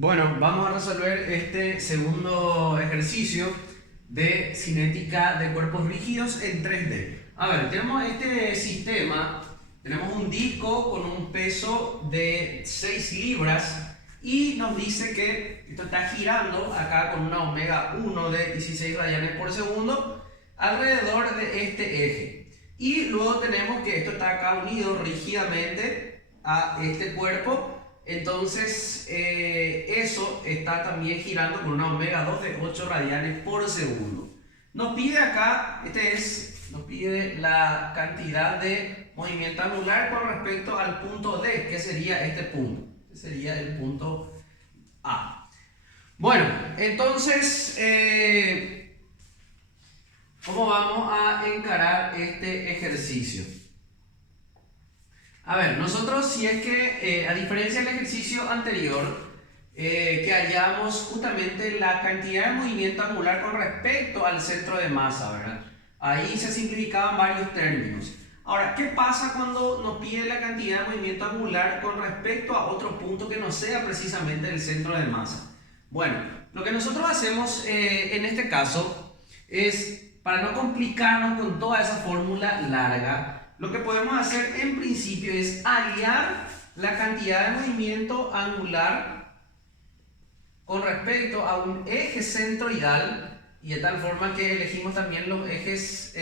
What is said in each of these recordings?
Bueno, vamos a resolver este segundo ejercicio de cinética de cuerpos rígidos en 3D. A ver, tenemos este sistema, tenemos un disco con un peso de 6 libras y nos dice que esto está girando acá con una omega 1 de 16 radianes por segundo alrededor de este eje. Y luego tenemos que esto está acá unido rígidamente a este cuerpo. Entonces eso está también girando con una omega 2 de 8 radianes por segundo. Nos pide acá, nos pide la cantidad de movimiento angular con respecto al punto D, que sería este punto. Este sería el punto A. Bueno, entonces, ¿cómo vamos a encarar este ejercicio? A ver, nosotros si es que, a diferencia del ejercicio anterior, que hallamos justamente la cantidad de movimiento angular con respecto al centro de masa, ¿verdad? Ahí se simplificaban varios términos. Ahora, ¿qué pasa cuando nos pide la cantidad de movimiento angular con respecto a otro punto que no sea precisamente el centro de masa? Bueno, lo que nosotros hacemos en este caso es, para no complicarnos con toda esa fórmula larga, lo que podemos hacer en principio es hallar la cantidad de movimiento angular con respecto a un eje centroidal, y de tal forma que elegimos también los ejes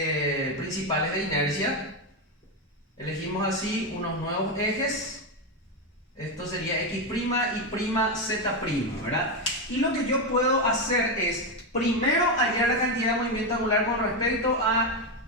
principales de inercia. Elegimos así unos nuevos ejes. Esto sería X' y Z', ¿verdad? Y lo que yo puedo hacer es primero hallar la cantidad de movimiento angular con respecto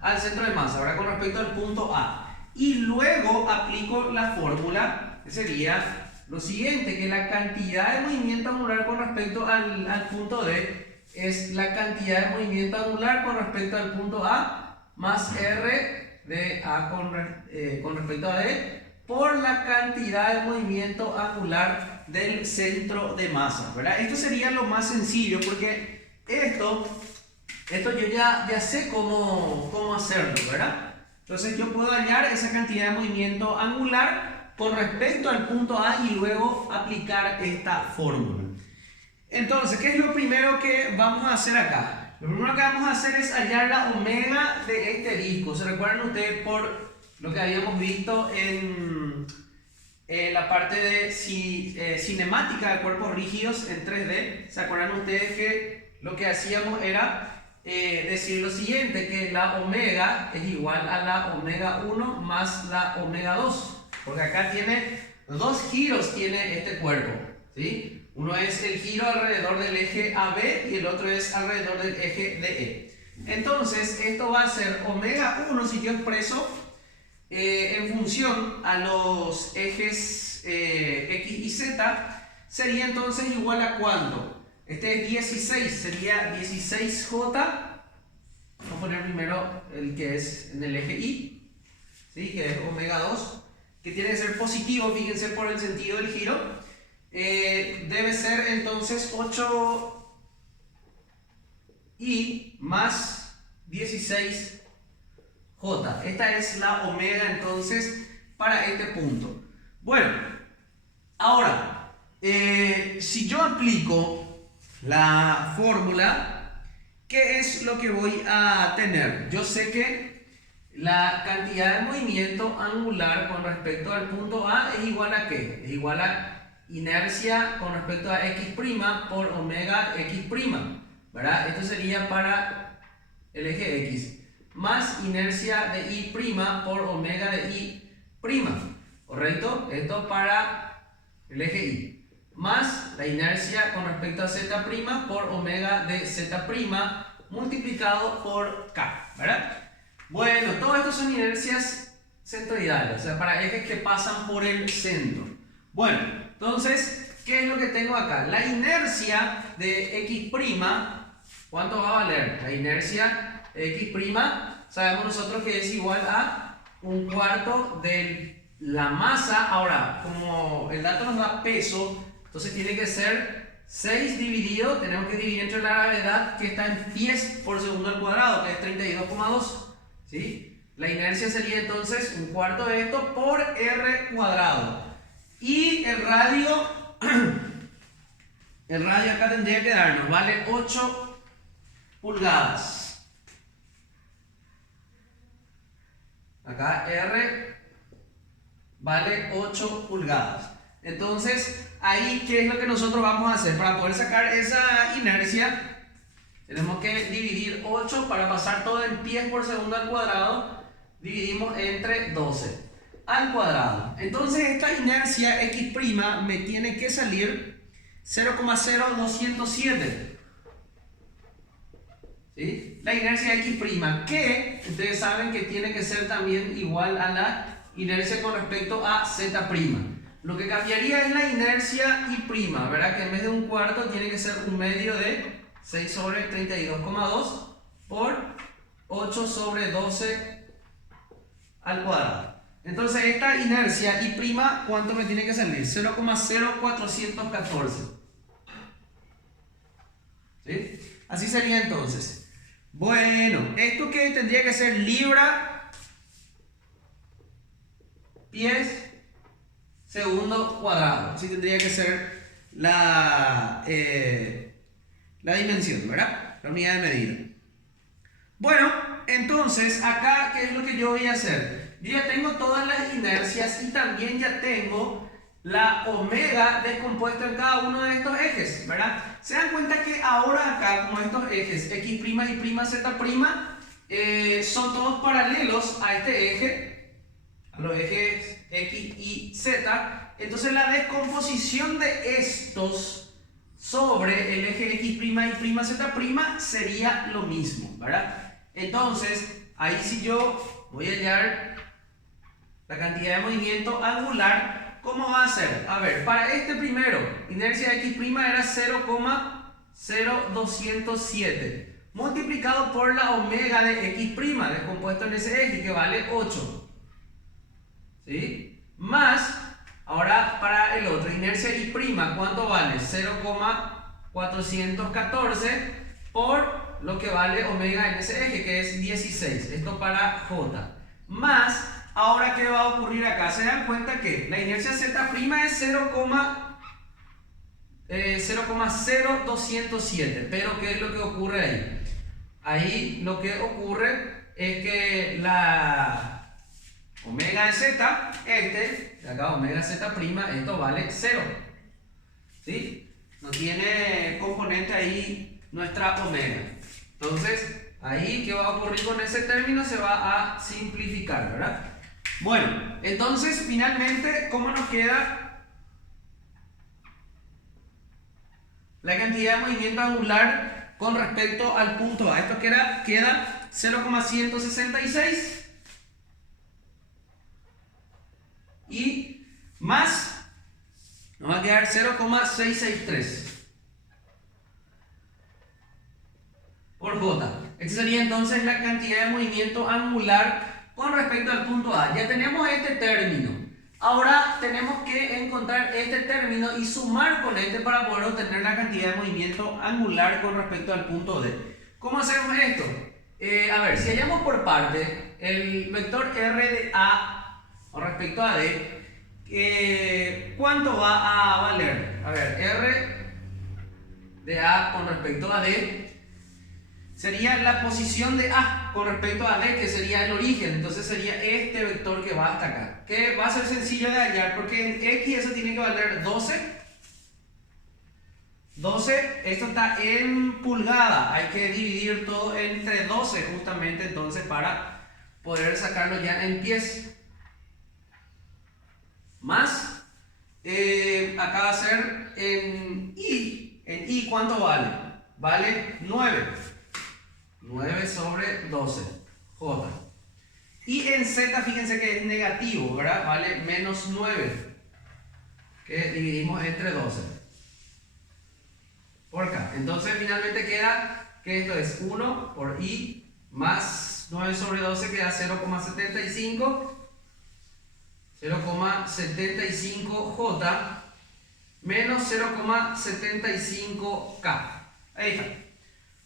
al centro de masa, ¿verdad? Con respecto al punto A. Y luego aplico la fórmula, que sería lo siguiente, que la cantidad de movimiento angular con respecto al punto D es la cantidad de movimiento angular con respecto al punto A más R de A con respecto a D por la cantidad de movimiento angular del centro de masa, ¿verdad? Esto sería lo más sencillo porque esto yo ya sé cómo hacerlo, ¿verdad? Entonces yo puedo hallar esa cantidad de movimiento angular con respecto al punto A y luego aplicar esta fórmula. Entonces, ¿qué es lo primero que vamos a hacer acá? Lo primero que vamos a hacer es hallar la omega de este disco. ¿Se recuerdan ustedes por lo que habíamos visto en la parte de cinemática de cuerpos rígidos en 3D? ¿Se acuerdan ustedes que lo que hacíamos era decir lo siguiente, que la omega es igual a la omega 1 más la omega 2? Porque acá tiene dos giros, tiene este cuerpo, ¿sí? Uno es el giro alrededor del eje AB y el otro es alrededor del eje DE. Entonces, esto va a ser omega 1 si yo expreso en función a los ejes X y Z, sería entonces igual a ¿cuánto? Este es 16, sería 16J. Vamos a poner primero el que es en el eje Y, ¿sí? Que es omega 2, que tiene que ser positivo, fíjense por el sentido del giro. Debe ser entonces 8I más 16J. Esta es la omega entonces para este punto. Bueno, ahora, si yo aplico la fórmula, ¿qué es lo que voy a tener? Yo sé que la cantidad de movimiento angular con respecto al punto A es igual a ¿qué? Es igual a inercia con respecto a X' por omega X', ¿verdad? Esto sería para el eje X, más inercia de Y' por omega de Y', ¿correcto? Esto para el eje Y, más la inercia con respecto a Z' por omega de Z' multiplicado por K, ¿verdad? Bueno, todo esto son inercias centroidales, o sea, para ejes que pasan por el centro. Bueno, entonces, ¿qué es lo que tengo acá? La inercia de X', ¿cuánto va a valer? La inercia de X', sabemos nosotros que es igual a 1/4 de la masa. Ahora, como el dato nos da peso, entonces tiene que ser 6 dividido, tenemos que dividir entre la gravedad, que está en pies por segundo al cuadrado, que es 32,2. ¿Sí? La inercia sería entonces 1/4 de esto por R cuadrado. Y el radio el radio acá tendría que darnos, vale 8 pulgadas. Acá R vale 8 pulgadas. Entonces, ahí, ¿qué es lo que nosotros vamos a hacer? Para poder sacar esa inercia, tenemos que dividir 8 para pasar todo en pies por segundo al cuadrado. Dividimos entre 12 al cuadrado. Entonces, esta inercia X' me tiene que salir 0,0207. ¿Sí? La inercia X', que ustedes saben que tiene que ser también igual a la inercia con respecto a Z'. Lo que cambiaría es la inercia Y', ¿verdad? Que en vez de un cuarto tiene que ser un medio de 6 sobre 32,2 por 8 sobre 12 al cuadrado. Entonces esta inercia Y', ¿cuánto me tiene que salir? 0,0414. ¿Sí? Así sería entonces. Bueno, esto que tendría que ser libra pies segundo cuadrado. Así tendría que ser la dimensión, ¿verdad? La unidad de medida. Bueno, entonces acá, ¿qué es lo que yo voy a hacer? Yo ya tengo todas las inercias y también ya tengo la omega descompuesto en cada uno de estos ejes, ¿verdad? Se dan cuenta que ahora acá, como estos ejes X', Y', Z', son todos paralelos a este eje, a los ejes X y Z. Entonces la descomposición de estos sobre el eje X', Y', Z' sería lo mismo, ¿verdad? Entonces, ahí si yo voy a hallar la cantidad de movimiento angular, ¿cómo va a ser? A ver, para este primero, inercia X' era 0,0207 multiplicado por la omega de X' descompuesto en ese eje, que vale 8. ¿Sí? Más, ahora para el otro, inercia Y', ¿cuánto vale? 0,414 por lo que vale omega en ese eje, que es 16. Esto para J. Más, ahora, ¿qué va a ocurrir acá? Se dan cuenta que la inercia Z' es 0,0207. Pero, ¿qué es lo que ocurre ahí? Ahí lo que ocurre es que la omega de Z, de acá omega Z', esto vale 0. ¿Sí? No tiene componente ahí nuestra omega. Entonces, ahí, ¿qué va a ocurrir con ese término? Se va a simplificar, ¿verdad? Bueno, entonces, finalmente, ¿cómo nos queda la cantidad de movimiento angular con respecto al punto A? Esto queda 0,166 y más, nos va a quedar 0,663 por J. Esta sería entonces la cantidad de movimiento angular con respecto al punto A. Ya tenemos este término. Ahora tenemos que encontrar este término y sumar con este para poder obtener la cantidad de movimiento angular con respecto al punto D. ¿Cómo hacemos esto? A ver, si hallamos por parte el vector R de A con respecto a D, ¿cuánto va a valer? A ver, R de A con respecto a D sería la posición de A con respecto a D, que sería el origen. Entonces sería este vector que va hasta acá, que va a ser sencillo de hallar porque en X eso tiene que valer 12. Esto está en pulgada, hay que dividir todo entre 12 justamente entonces para poder sacarlo ya en pies. Más, acá va a ser en I, ¿cuánto vale? Vale 9. 9 sobre 12, J. Y en Z, fíjense que es negativo, ¿verdad? Vale menos 9, que dividimos entre 12. Por acá. Entonces finalmente queda que esto es 1 por I más 9 sobre 12 queda 0,75. 0,75J menos 0,75K. Ahí está.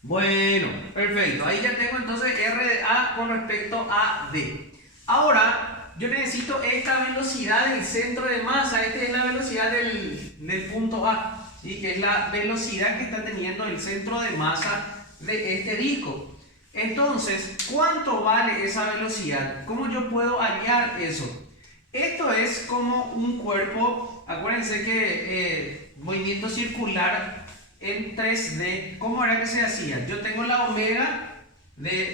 Bueno, perfecto. Ahí ya tengo entonces R de A con respecto a D. Ahora, yo necesito esta velocidad del centro de masa. Esta es la velocidad del punto A, ¿sí? Que es la velocidad que está teniendo el centro de masa de este disco. Entonces, ¿cuánto vale esa velocidad? ¿Cómo yo puedo hallar eso? Esto es como un cuerpo, acuérdense que movimiento circular en 3D, ¿cómo era que se hacía? Yo tengo la omega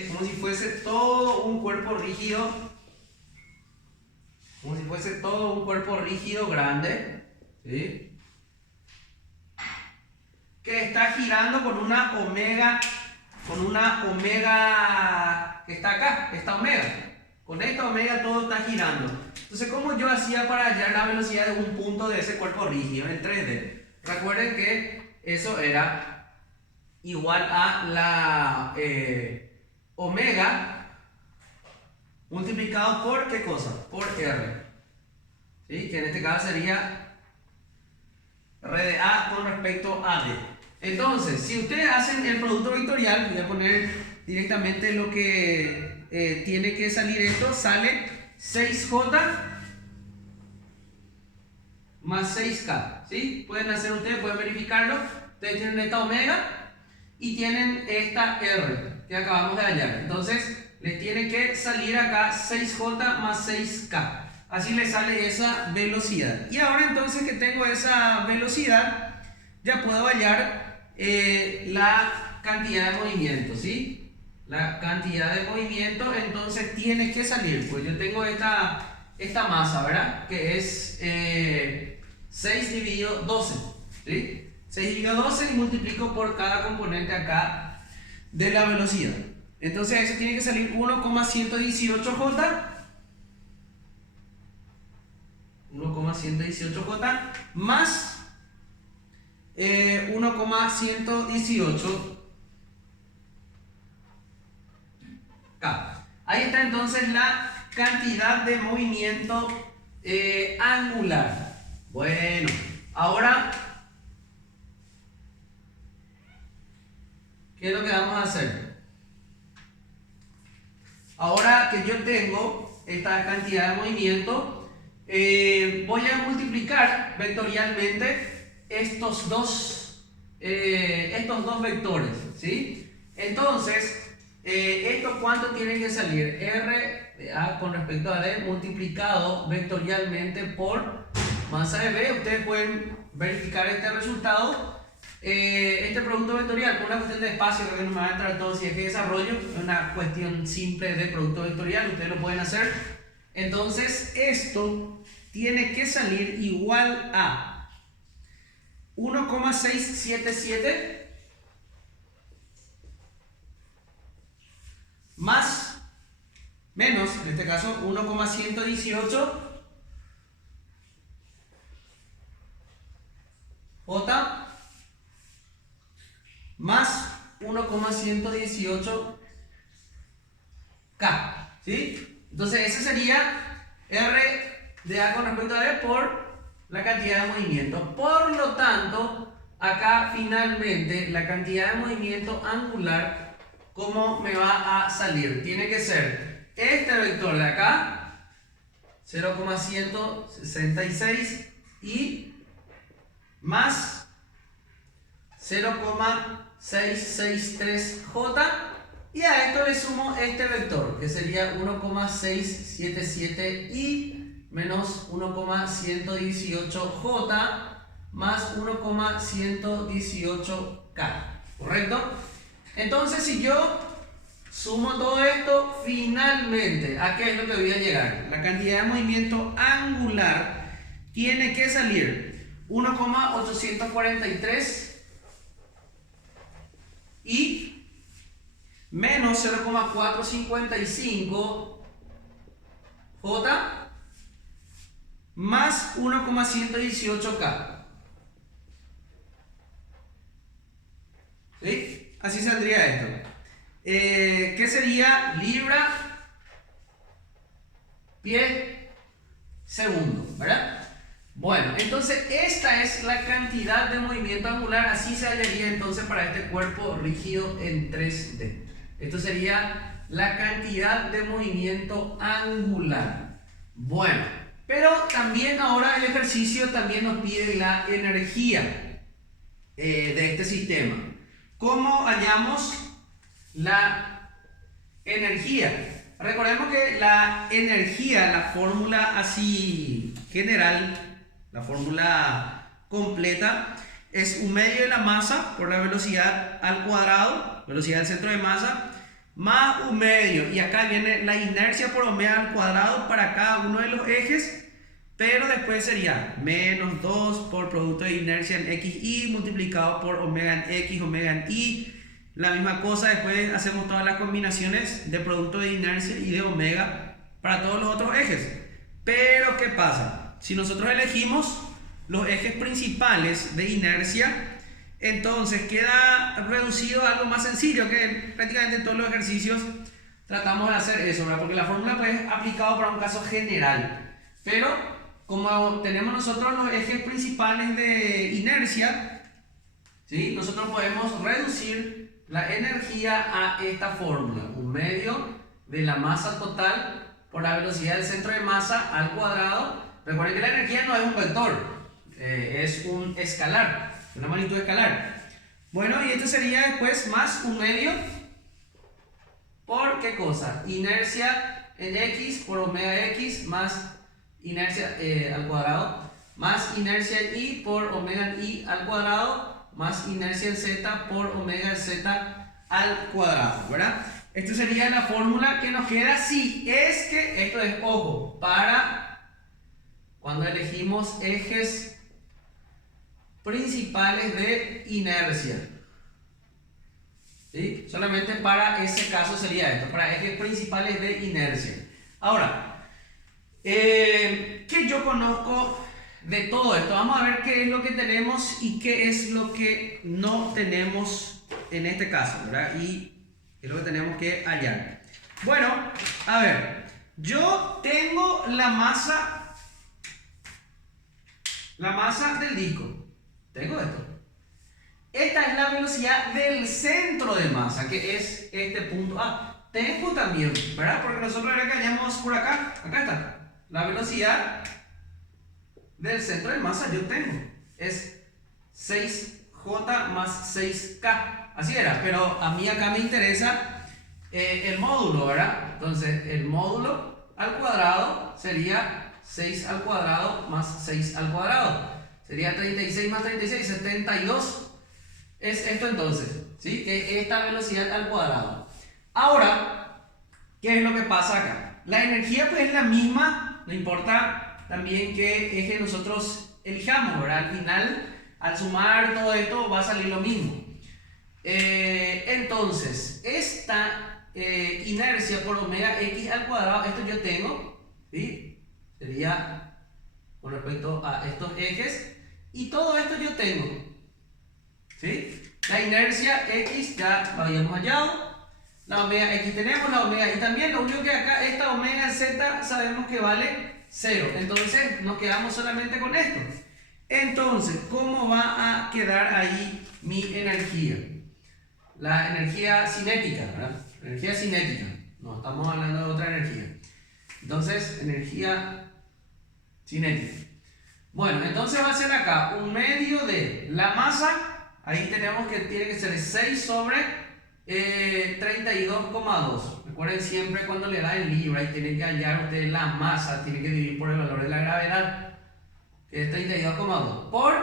como si fuese todo un cuerpo rígido, grande, ¿sí? Que está girando con una omega que está acá, esta omega. Con esta omega todo está girando. Entonces, ¿cómo yo hacía para hallar la velocidad de un punto de ese cuerpo rígido en 3D? Recuerden que eso era igual a la omega multiplicado por ¿qué cosa? Por R. ¿Sí? Que en este caso sería R de A con respecto a D. Entonces, si ustedes hacen el producto vectorial, voy a poner directamente lo que tiene que salir esto, sale 6J más 6K, ¿sí? Pueden hacer ustedes, pueden verificarlo. Ustedes tienen esta omega y tienen esta R que acabamos de hallar. Entonces, les tiene que salir acá 6J más 6K. Así les sale esa velocidad. Y ahora entonces que tengo esa velocidad, ya puedo hallar la cantidad de movimiento, ¿sí? La cantidad de movimiento, entonces tiene que salir, pues yo tengo esta masa, ¿verdad? Que es 6 dividido 12, ¿sí? 6 dividido 12 y multiplico por cada componente acá de la velocidad. Entonces eso tiene que salir 1,118J. 1,118J más 1,118K. Ahí está entonces la cantidad de movimiento angular. Bueno, ahora, ¿qué es lo que vamos a hacer? Ahora que yo tengo esta cantidad de movimiento, voy a multiplicar vectorialmente estos dos vectores, ¿sí? Entonces, ¿esto cuánto tiene que salir? R de A con respecto a D multiplicado vectorialmente por masa de B. Ustedes pueden verificar este resultado. Este producto vectorial, por una cuestión de espacio, creo que no me va a entrar todo si es que desarrollo, es una cuestión simple de producto vectorial, ustedes lo pueden hacer. Entonces, esto tiene que salir igual a 1,677 más menos, en este caso 1,118 J más 1,118 K, ¿sí? Entonces ese sería R de A con respecto a D por la cantidad de movimiento. Por lo tanto, acá finalmente la cantidad de movimiento angular, ¿cómo me va a salir? Tiene que ser este vector de acá, 0,166 y más 0,663J, y a esto le sumo este vector que sería 1,677 y menos 1,118J más 1,118K, ¿correcto? Entonces, si yo sumo todo esto, finalmente, ¿a qué es lo que voy a llegar? La cantidad de movimiento angular tiene que salir 1,843 y menos 0,455 J más 1,118K. ¿Sí? Así saldría esto. ¿Qué sería? Libra pie segundo, ¿verdad? Bueno, entonces esta es la cantidad de movimiento angular, así se hallaría entonces para este cuerpo rígido en 3D. Esto sería la cantidad de movimiento angular. Bueno, pero también ahora el ejercicio también nos pide la energía de este sistema. ¿Cómo hallamos la energía? Recordemos que la energía, la fórmula así general, la fórmula completa, es 1/2 de la masa por la velocidad al cuadrado, velocidad del centro de masa, más 1/2. Y acá viene la inercia por omega al cuadrado para cada uno de los ejes, pero después sería menos 2 por producto de inercia en xy multiplicado por omega en x, omega en y. La misma cosa, después hacemos todas las combinaciones de producto de inercia y de omega para todos los otros ejes. Pero ¿qué pasa? Si nosotros elegimos los ejes principales de inercia, entonces queda reducido a algo más sencillo, que prácticamente en todos los ejercicios tratamos de hacer eso, ¿verdad? Porque la fórmula pues, es aplicado para un caso general. Pero como tenemos nosotros los ejes principales de inercia, ¿sí? Nosotros podemos reducir la energía a esta fórmula, 1/2 de la masa total por la velocidad del centro de masa al cuadrado. Recuerden que la energía no es un vector, es un escalar, una magnitud escalar. Bueno, y esto sería después más 1/2 por ¿qué cosa? Inercia en x por omega x más inercia al cuadrado, más inercia en y por omega en y al cuadrado, más inercia en z por omega en z al cuadrado, ¿verdad? Esto sería la fórmula que nos queda si es que, esto es, ojo, para cuando elegimos ejes principales de inercia, ¿sí? Solamente para ese caso sería esto, para ejes principales de inercia. Ahora, ¿qué yo conozco de todo esto? Vamos a ver qué es lo que tenemos y qué es lo que no tenemos en este caso, ¿verdad? Y qué es lo que tenemos que hallar. Bueno, a ver, yo tengo la masa del disco. Tengo esto. Esta es la velocidad del centro de masa, que es este punto A. Tengo también, ¿verdad? Porque nosotros ahora que hallamos por acá, acá está. La velocidad del centro de masa yo tengo. Es 6J más 6K. Así era, pero a mí acá me interesa el módulo, ¿verdad? Entonces, el módulo al cuadrado sería 6 al cuadrado más 6 al cuadrado. Sería 36 más 36, 72. Es esto entonces, ¿sí? Que es esta velocidad al cuadrado. Ahora, ¿qué es lo que pasa acá? La energía pues es la misma, no importa también qué eje nosotros elijamos, ¿verdad? Al final, al sumar todo esto va a salir lo mismo. Entonces, esta inercia por omega x al cuadrado, esto yo tengo, ¿sí? Sería con respecto a estos ejes. Y todo esto yo tengo, ¿sí? La inercia x ya lo habíamos hallado, la omega x tenemos, la omega y también. Lo único que acá, esta omega z sabemos que vale 0, entonces nos quedamos solamente con esto. Entonces, ¿cómo va a quedar ahí mi energía? La energía cinética, ¿verdad? Energía cinética, no estamos hablando de otra energía. Entonces, energía cinética. Bueno, entonces va a ser acá 1/2 de la masa, ahí tenemos que tiene que ser 6 sobre 32,2. Recuerden siempre cuando le da el libro, ahí tienen que hallar ustedes la masa, tienen que dividir por el valor de la gravedad, que es 32,2 por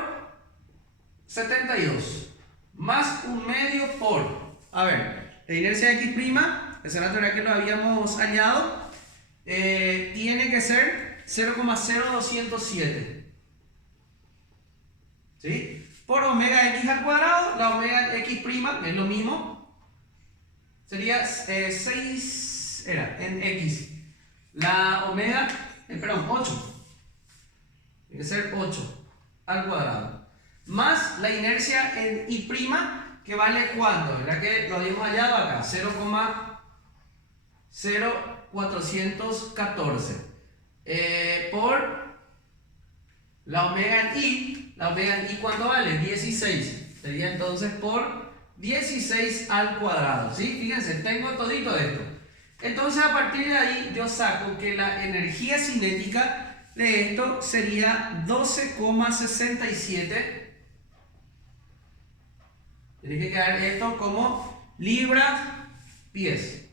72, más 1/2 por, a ver, la inercia de x', esa es la teoría que lo habíamos hallado, tiene que ser 0,0207. ¿Sí? Por omega x al cuadrado, la omega x' es lo mismo, sería 6, era en x, la omega, perdón, 8, tiene que ser 8 al cuadrado, más la inercia en y', que vale ¿cuánto? ¿Verdad que lo habíamos hallado acá? 0,0414 por la omega en y. La omega en y, ¿cuánto vale? 16. Sería entonces por 16 al cuadrado, ¿sí? Fíjense, tengo todito esto. Entonces a partir de ahí yo saco que la energía cinética de esto sería 12,67. Tiene que quedar esto como libras-pies.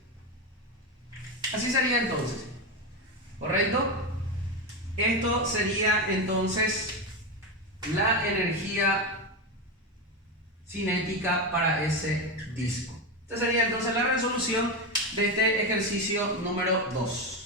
Así sería entonces. ¿Correcto? Esto sería entonces la energía cinética para ese disco. Esta sería entonces la resolución de este ejercicio número 2.